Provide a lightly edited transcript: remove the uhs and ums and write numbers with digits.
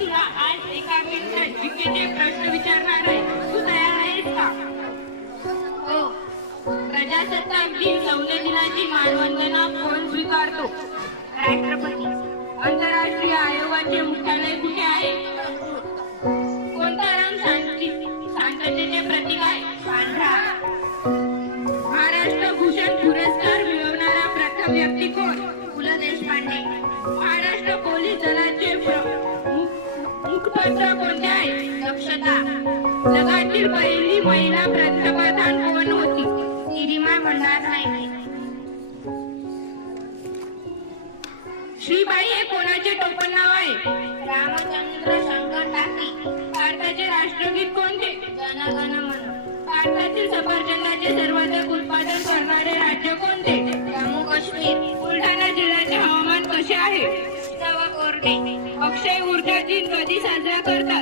तुला आज एका मिनिटात जीकेचे प्रश्न विचारणार आहे. तू तयार आहेस का? हो. प्रजासत्ताक दिन संविधानाची मानवंदना कोण स्वीकारतो? राष्ट्रपती. आंतरराष्ट्रीय आयोगाचे मुख्यालय कुठे आहे? कोणता रंग शांततेचे प्रतीक आहे? पांढरा. महाराष्ट्र भूषण पुरस्कार मिळवणारा प्रथम व्यक्ती कोण? पु ल देशपांडे. महाराष्ट्र पोलीस दलाचे मुखपत्र कोणते आहे? दक्षता. जगातील पहिली महिला पंतप्रधान कोण होती? निरीमा भंडार नाईक. श्रीबाई हे कोणाचे टोपण नाव आहे? रामचंद्र शंकर टाकी. भारताचे राष्ट्रगीत कोणते? जन गण मन. भारतातील सफरचंदाचे सर्वाधिक उत्पादन करणारे राज्य कोणते? जम्मू काश्मीर. बुलढाणा जिल्ह्याचे हवामान कसे आहे? उष्ण व कोरडे. अक्षय ऊर्जा दिन कधी साजरा करतात?